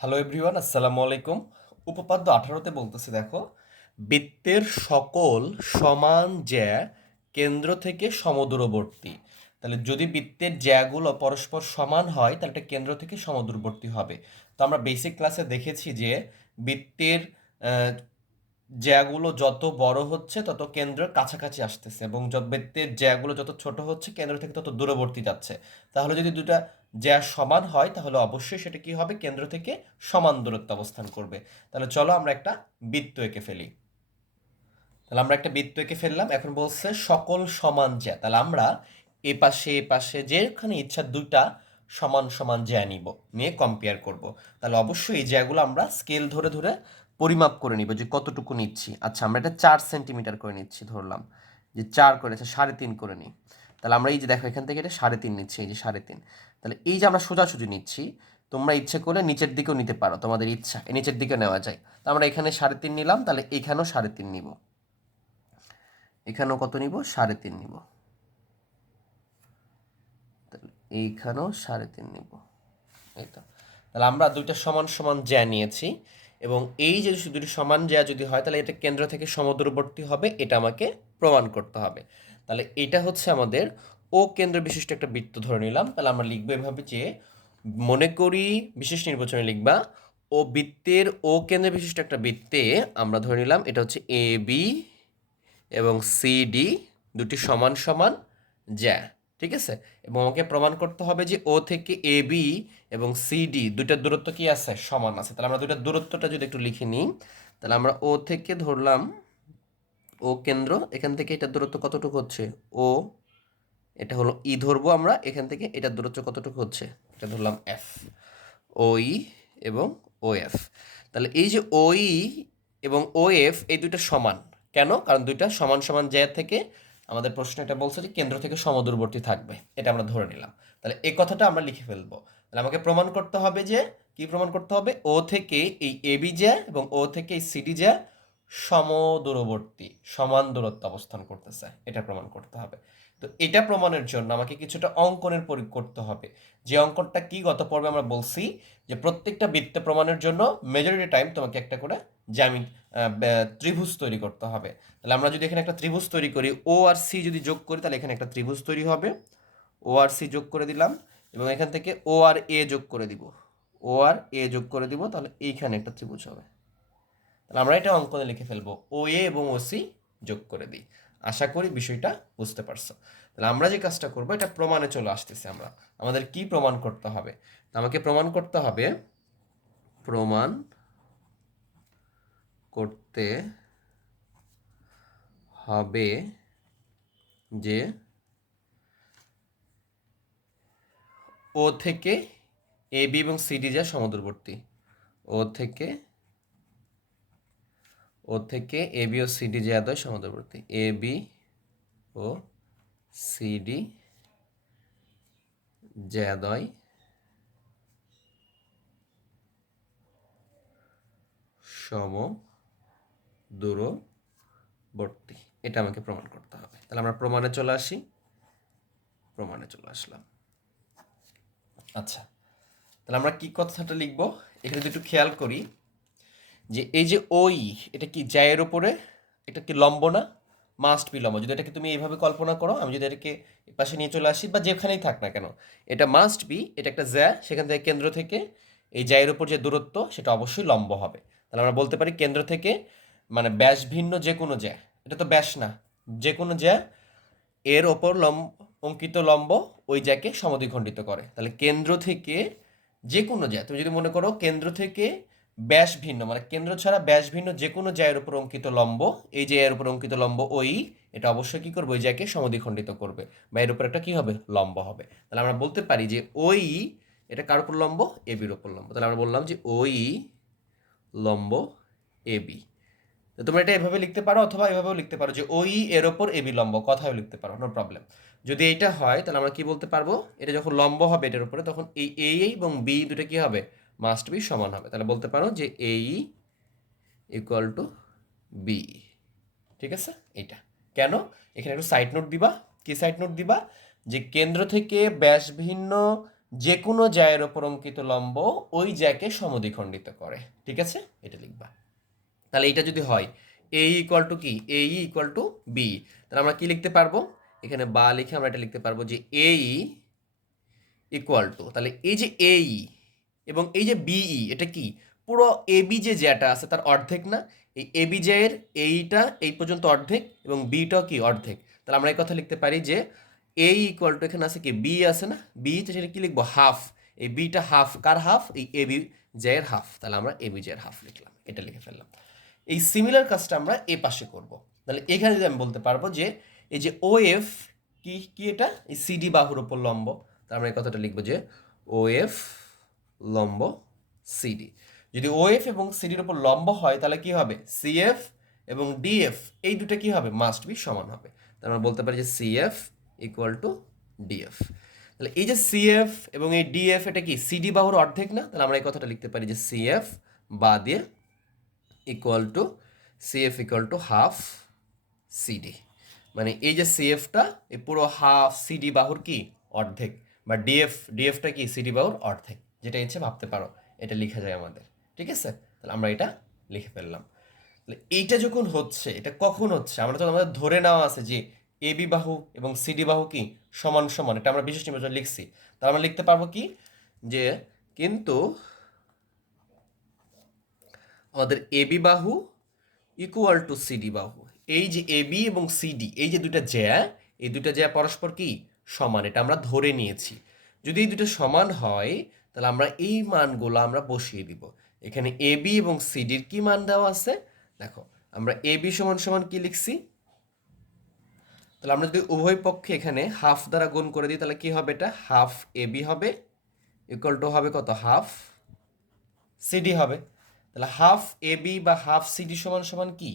Hello everyone আসসালামু আলাইকুম। উপপাদ্য আঠারোতে বলতেছে, দেখো, বৃত্তের সকল সমান জ্যা কেন্দ্র থেকে সমদূরবর্তী। তাহলে যদি বৃত্তের জ্যাগুলো পরস্পর সমান হয়, তাহলে এটা কেন্দ্র থেকে সমদূরবর্তী হবে। তো আমরা বেসিক ক্লাসে দেখেছি যে বৃত্তের জ্যাগুলো যত বড় হচ্ছে, তত কেন্দ্রের কাছাকাছি আসতেছে এবং বৃত্তের জ্যাগুলো যত ছোট হচ্ছে, কেন্দ্র থেকে তত দূরবর্তী যাচ্ছে। তাহলে যদি দুটা জ্যা সমান হয়, তাহলে অবশ্যই সেটা কি হবে? কেন্দ্র থেকে সমান দূরত্ব অবস্থান করবে। তাহলে চলো আমরা একটা বৃত্ত এঁকে ফেলি। তাহলে আমরা একটা বৃত্ত এঁকে ফেললাম। এখন বলছে সকল সমান জ্যা। তাহলে আমরা এ পাশে এ পাশে যেখানে ইচ্ছা দুইটা সমান সমান জ্যা নিব নিয়ে কম্পেয়ার করব। তাহলে অবশ্যই এই জ্যাগুলো আমরা স্কেল ধরে ধরে পরিমাপ করে নিব যে কতটুকু নিচ্ছি। আচ্ছা আমরা এটা চার সেন্টিমিটার করে নিচ্ছি ধরলাম। যে চার করেছে সাড়ে তিন করে নিই। তাহলে আমরা এই যে দেখো, এখান থেকে এটা সাড়ে তিন নিচ্ছি, এই যে সাড়ে তিন। তাহলে এই যে আমরা সোজাসুজি নিচ্ছি, তোমরা ইচ্ছে করলে নিচের দিকেও নিতে পারো, তোমাদের ইচ্ছা, এই নিচের দিকেও নেওয়া যায়। তো আমরা এখানে সাড়ে তিন নিলাম, তাহলে এখানেও সাড়ে তিন নিব। এখানেও কত নিব? সাড়ে তিন নিব। এইখানেও সাড়ে তিন নিব। এই তো তাহলে আমরা দুইটা সমান সমান জ্যা নিয়েছি এবং এই যে দুটি সমান জ্যা যদি হয়, তাহলে এটা কেন্দ্র থেকে সমদূরবর্তী হবে, এটা আমাকে প্রমাণ করতে হবে। তাহলে এটা হচ্ছে আমাদের ও কেন্দ্র বিশিষ্ট একটা বৃত্ত ধরে নিলাম। তাহলে আমরা লিখব এভাবে যে মনে করি বিশেষ নির্বাচনে লিখবা, ও বৃত্তের ও কেন্দ্র বিশিষ্ট একটা বৃত্তে আমরা ধরে নিলাম এটা হচ্ছে এ, বি এবং সি, ডি দুটি সমান সমান জ্যা। ঠিক আছে? এবং আমাকে প্রমাণ করতে হবে যে ও থেকে এ বি এবং সিডি দুইটার দূরত্ব কি আছে? সমান আছে। তাহলে আমরা দুইটার দূরত্বটা যদি একটু লিখে নিই, তাহলে আমরা ও থেকে ধরলাম ও কেন্দ্র, এখান থেকে এটার দূরত্ব কতটুকু হচ্ছে? ও এটা হলো ই ধরবো আমরা, এখান থেকে এটার দূরত্ব কতটুকু হচ্ছে? এটা ধরলাম এফ ও ই এবং ও এফ তাহলে এই যে ও ই এবং ও এফ এই দুইটা সমান। কেন? কারণ দুইটা সমান সমান জ্যা থেকে আমাদের প্রশ্ন এটা বলছে যে কেন্দ্র থেকে সমদূরবর্তী থাকবে। এটা আমরা ধরে নিলাম। তাহলে এই কথাটা আমরা লিখে ফেলব। তাহলে আমাকে প্রমাণ করতে হবে যে, কি প্রমাণ করতে হবে? ও থেকে এই এবি জ্যা এবং ও থেকে এই সিডি জ্যা সমদূরবর্তী সমান দূরত্ব অবস্থান করতেছে। এটা প্রমাণ করতে হবে। তো এটা প্রমাণের জন্য আমাকে কিছুটা অঙ্কনের প্রয়োগ করতে হবে। যে অঙ্কনটা কি গত পর্বে আমরা বলছি যে প্রত্যেকটা বৃত্ত প্রমাণের জন্য মেজরিটি টাইম তোমাকে একটা করে জ্যামি ত্রিভুজ তৈরি করতে হবে। তাহলে আমরা যদি এখানে একটা ত্রিভুজ তৈরি করি ও আর সি যদি যোগ করি, তাহলে এখানে একটা ত্রিভুজ তৈরি হবে। ও আর সি যোগ করে দিলাম এবং এখান থেকে ও আর এ যোগ করে দিব। ও আর এ যোগ করে দিব, তাহলে এইখানে একটা ত্রিভুজ হবে। তাহলে আমরা এটা অঙ্কনে লিখে ফেলব। ও এ এবং ও সি যোগ করে দিই। আশা করি বিষয়টা বুঝতে পারছ। তাহলে আমরা যে কাজটা করব, এটা প্রমাণে চলে আসতেছি আমরা। আমাদের কি প্রমাণ করতে হবে? আমাকে প্রমাণ করতে হবে, প্রমাণ করতে হবে যে ও থেকে এ বি এবং সিডি যা সমদূরবর্তী। ও থেকে ও থেকে এ বি ও সিডি যে আদয় সমদূরবর্তী এ বি ও সিডি জ্যাদয় সম দূরবর্তী এটা আমাকে প্রমাণ করতে হবে। তাহলে আমরা প্রমাণে চলে আসি। প্রমাণে চলে আসলাম। আচ্ছা তাহলে আমরা কি কথাটা লিখব? এখানে যদি একটু খেয়াল করি যে এই যে ওই এটা কি জায়ের ওপরে? এটা কি লম্ব না? মাস্ট বি লম্ব। যদি এটাকে তুমি এইভাবে কল্পনা করো, আমি যদি এটাকে পাশে নিয়ে চলে আসি, বা যেখানেই থাক না কেন, এটা মাস্ট বি এটা একটা জ্যা, সেখান থেকে কেন্দ্র থেকে এই জায়ের ওপর যে দূরত্ব, সেটা অবশ্যই লম্ব হবে। তাহলে আমরা বলতে পারি কেন্দ্র থেকে মানে ব্যাস ভিন্ন যে কোনো জ্যা, এটা তো ব্যাস না যে কোনো জ্যা এর ওপর লম্ব, অঙ্কিত লম্ব ওই জ্যাকে সমদ্বিখণ্ডিত করে। তাহলে কেন্দ্র থেকে যে কোনো জ্যা, তুমি যদি মনে করো কেন্দ্র থেকে ব্যাস ভিন্ন মানে কেন্দ্র ছাড়া ব্যাস ভিন্ন যে কোনো জ্যায়ের উপর অঙ্কিত লম্ব, এই যে এর উপর অঙ্কিত লম্ব ওই, এটা অবশ্যই কি করবে? ওই জ্যাকে সমদ্বিখণ্ডিত করবে। বা এর উপর একটা কি হবে? লম্ব হবে। তাহলে আমরা বলতে পারি যে ওই, এটা কার উপর লম্ব? এবির উপর লম্ব। তাহলে আমরা বললাম যে ওই লম্ব এবি তো তোমরা এটা এভাবে লিখতে পারো অথবা এভাবেও লিখতে পারো যে ওই এর ওপর এবি লম্ব কথাও লিখতে পারো নো প্রবলেম যদি এইটা হয়, তাহলে আমরা কি বলতে পারব? এটা যখন লম্ব হবে এটার উপরে, তখন এই এ এবং বি দুটো কি হবে? মাস্ট বি সমান হবে। তাহলে বলতে পারো যে এই ইকুয়াল টু বি ঠিক আছে? এইটা। কেন? এখানে একটু সাইড নোট দিবা। কি সাইড নোট দিবা? যে কেন্দ্র থেকে ব্যাস ভিন্ন যে কোনো জ্যায়ের ওপর অঙ্কিত লম্ব ওই জ্যাকে সমদ্বিখণ্ডিত করে, ঠিক আছে? এটা লিখবা। তাহলে এটা যদি হয় এ ইকুয়াল টু কি? এ ইকুয়াল টু বি তাহলে আমরা কি লিখতে পারব? এখানে বা লিখে আমরা এটা লিখতে পারব যে এ ইকুয়াল টু তাহলে এই যে এ এবং এই যে বিই এটা কি? পুরো এবি যে জ্যাটা আছে, তার অর্ধেক না? এই এবি জ্যায়ের এইটা এই পর্যন্ত অর্ধেক এবং বিটাও কি অর্ধেক? তাহলে আমরা এই কথা লিখতে পারি যে এ ইকুয়াল টু এখানে আছে কি? বি আছে না? বি সেটা কি লিখব? হাফ এই বিটা হাফ কার হাফ এই এবি জ্যায়ের হাফ তাহলে আমরা এবি জ্যায়ের হাফ লিখলাম, এটা লিখে ফেললাম। এই সিমিলার কাজটা আমরা এ পাশে করব। তাহলে এখানে যদি আমি বলতে পারব যে এই যে ও এফ কি কি এটা? এই সিডি বাহুর উপর লম্ব। তার আমরা এই কথাটা লিখব যে ও এফ লম্ব সিডি যদি ও এফ এবং সিডির উপর লম্ব হয়, তাহলে কি হবে? সিএফ এবং ডিএফ এই দুটো কি হবে? মাস্ট বি সমান হবে। তাহলে আমরা বলতে পারি যে সিএফ ইকুয়াল টু ডিএফ তাহলে এই যে সিএফ এবং এই ডিএফ এটা কি সিডি বাহুর অর্ধেক না? তাহলে আমরা এই কথাটা লিখতে পারি যে সিএফ বা দিয়ে equal to CF equal to half CD মানে এই যে সিএফটা এই পুরো হাফ সিডি বাহুর কি? অর্ধেক। বা ডিএফ ডিএফটা কি? সিডি বাহুর অর্ধেক। যেটা ইচ্ছে ভাবতে পারো, এটা লেখা যায় আমাদের। ঠিক আছে? তাহলে আমরা এটা লিখে ফেললাম। এইটা যখন হচ্ছে, এটা কখন হচ্ছে? আমরা তো আমাদের ধরে নেওয়া আছে যে এবি বাহু এবং সিডি বাহু কি সমান সমান, এটা আমরা বিশেষ নির্বাচন লিখছি। তাহলে আমরা লিখতে পারব কি? যে কিন্তু আমাদের এবি বাহু ইকুয়াল টু সিডি বাহু। এই যে এ বি এবং সিডি এই যে দুটা জ্যা, এই দুটা জ্যা পরস্পর কি? সমান। এটা আমরা ধরে নিয়েছি। যদি এই দুটো সমান হয় তাহলে আমরা এই মানগুলো আমরা বসিয়ে দিব। এখানে এ বি এবং সিডির কি মান দেওয়া আছে? দেখো, আমরা এবি সমান সমান কি লিখছি? তাহলে আমরা যদি উভয় পক্ষে এখানে হাফ দ্বারা গুণ করে দিই, তাহলে কি হবে এটা? হাফ এ বি হবে ইকুয়াল টু হবে কত? হাফ সিডি হবে। তাহলে হাফ এ বি বা হাফ সিডি সমান সমান কি?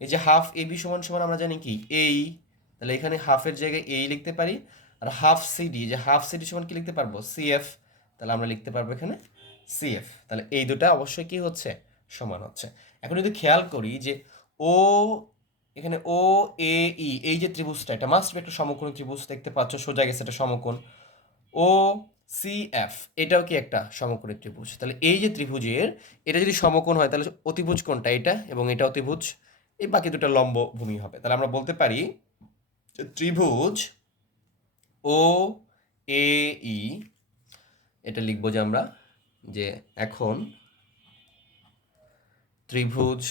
এই যে হাফ এ বি সমান সমান আমরা জানি কি? এই তাহলে এখানে হাফের জায়গায় এই লিখতে পারি, আর হাফ সিডি যে হাফ সিডি সমান কি লিখতে পারব? সিএফ তাহলে আমরা লিখতে পারব এখানে সিএফ তাহলে এই দুটা অবশ্যই কি হচ্ছে? সমান হচ্ছে। এখন যদি খেয়াল করি যে ও এখানে ও এ ই এই যে ত্রিভুজটা, এটা মাস্ট একটা সমকোণ ত্রিভুজ, দেখতে পাচ্ছ, সোজা গেছে এটা সমকোণ। ও সি এফ এটাও কি একটা সমকোণী ত্রিভুজ। তাহলে এই যে ত্রিভুজের, এটা যদি সমকোণ হয়, তাহলে অতিভুজ কোনটা এটা এবং এটা অতিভুজ? এই বাকি দুটো লম্ব ভূমি হবে। তাহলে আমরা বলতে পারি ত্রিভুজ ও এ ই এটা লিখব যে আমরা, যে এখন ত্রিভুজ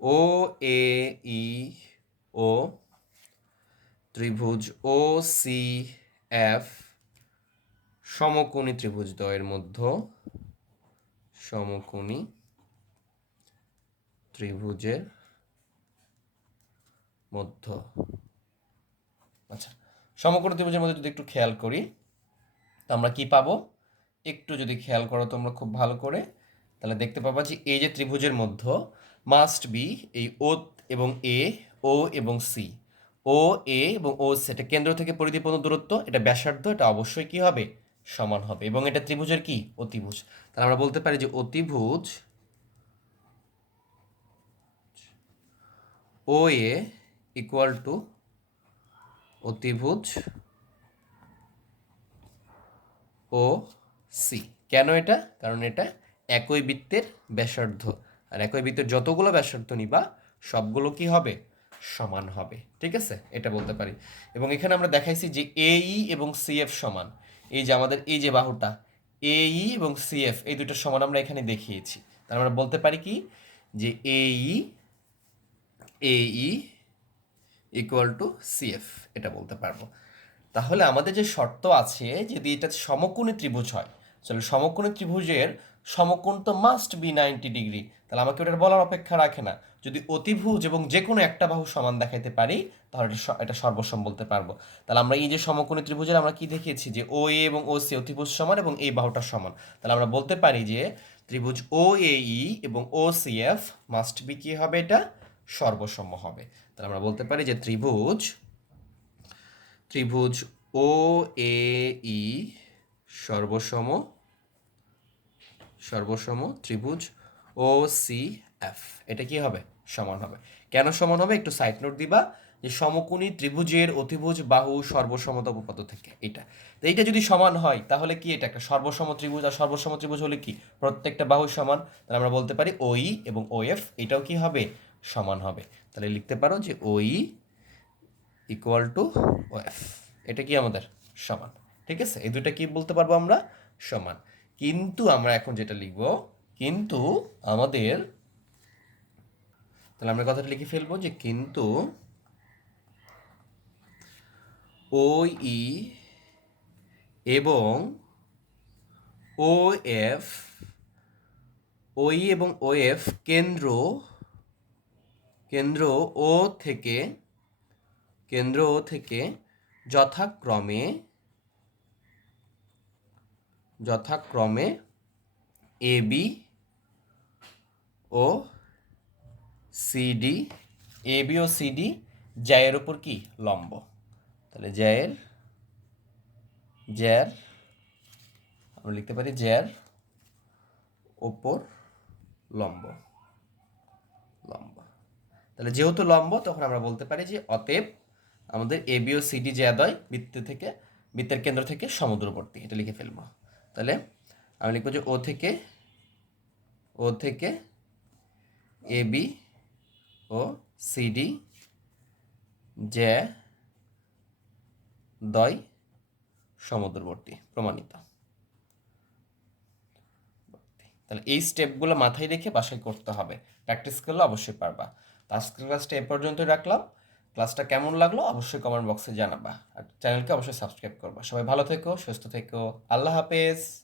ও, এ, ই, ও, ত্রিভুজ ও, সি, এফ সমকোণী ত্রিভুজ দ্বয়ের মধ্যে সমকোণী ত্রিভুজের মধ্য। আচ্ছা সমকোণী ত্রিভুজের মধ্যে যদি একটু খেয়াল করি, তো আমরা কি পাবো? একটু যদি খেয়াল করো তোমরা খুব ভালো করে, তাহলে দেখতে পাবা যে এই যে ত্রিভুজের মধ্য মাস্ট বি এই ও এবং এ ও এবং সি ও এ এবং ও সি এটা কেন্দ্র থেকে পরিধি পর্যন্ত দূরত্ব, এটা ব্যাসার্ধ, এটা অবশ্যই কি হবে? সমান হবে। এবং এটা ত্রিভুজের কি? অতিভুজ। তাহলে আমরা বলতে পারি যে অতিভুজ ও এ ইকুয়াল টু অতিভুজ ও সি কেন এটা? কারণ এটা একই বৃত্তের ব্যাসার্ধ। আর একই বৃত্তের যতগুলো ব্যাসার্ধ নিবা, সবগুলো কি হবে? সমান হবে। ঠিক আছে? এটা বলতে পারি। এবং এখানে আমরা দেখাইছি যে এই এবং সিএফ সমান। এই যে আমাদের, এই যে বাহুটা এই এবং সিএফ এই দুটো সমান আমরা এখানে দেখিয়েছি। তার আমরা বলতে পারি কি? যে এই এই ইকুয়াল টু সিএফ এটা বলতে পারব। তাহলে আমাদের যে শর্ত আছে, যদি এটা সমকোণী ত্রিভুজ হয় তাহলে সমকোণী ত্রিভুজের সমকোণ তো মাস্ট বি নাইনটি ডিগ্রি তাহলে আমাকে ওটা বলার অপেক্ষা রাখে না। যদি অতিভুজ এবং যে কোনো একটা বাহু সমান দেখাইতে পারি, তাহলে এটা সর্বসম বলতে পারব। তাহলে আমরা এই যে সমকোণী ত্রিভুজের আমরা কি দেখিয়েছি? যে ও এ এবং ও সি অতিভুজ সমান এবং এই বাহুটা সমান। তাহলে আমরা বলতে পারি যে ত্রিভুজ ও এ ই এবং O C F must be কি হবে এটা? সর্বসম হবে। তাহলে আমরা বলতে পারি যে ত্রিভুজ ত্রিভুজ ও এ ই সর্বসম সর্বসম ত্রিভুজ ও সি এফ এটা কি হবে? সমান হবে। কেন সমান হবে? একটু সাইড নোট দিবা যে সমকোণী ত্রিভুজের অতিভুজ বাহু সর্বসমতা উপপাদ্য থেকে এটা। তো এইটা যদি সমান হয়, তাহলে কি এটা একটা সর্বসম ত্রিভুজ? আর সর্বসম ত্রিভুজ হলে কি? প্রত্যেকটা বাহু সমান। তাহলে আমরা বলতে পারি ওই এবং ও এফ এটাও কি হবে? সমান হবে। তাহলে লিখতে পারো যে ওই ইকুয়াল টু ও এফ এটা কি আমাদের? সমান। ঠিক আছে? এই দুটা কি বলতে পারব আমরা? সমান। কিন্তু আমরা এখন যেটা লিখব, কিন্তু আমাদের, তাহলে আমরা কথাটা লিখে ফেলব যে কিন্তু ও ই এবং ও এফ ওই এবং ও এফ কেন্দ্র কেন্দ্র ও থেকে, কেন্দ্র ও থেকে যথাক্রমে যথাক্রমে এ বি ও সিডি এ বি ও সিডি জায়ের ওপর কি? লম্ব। তাহলে জায়ের জ্যার, আমরা লিখতে পারি জ্যার ওপর লম্ব লম্ব। তাহলে যেহেতু লম্ব, তখন আমরা বলতে পারি যে অতএব আমাদের এ বি ও সিডি জ্যাদয় বৃত্ত থেকে, বৃত্তের কেন্দ্র থেকে সমুদ্রবর্তী, এটা লিখে ফেলব। তাহলে আমি লিখব যে ও থেকে ও থেকে এ বি ও সিডি জ্যা দয় সমুদ্রবর্তী প্রমাণিত। তাহলে এই স্টেপগুলো মাথায় রেখে বাসায় করতে হবে। প্র্যাকটিস করলে অবশ্যই পারবা। তো আজকের ক্লাসটা এ পর্যন্তই রাখলাম। ক্লাসটা কেমন লাগল অবশ্যই কমেন্ট বক্সে জানাবা। আর চ্যানেলকে অবশ্যই সাবস্ক্রাইব করবা। সবাই ভালো থেকো, সুস্থ থেকো। আল্লাহ হাফেজ।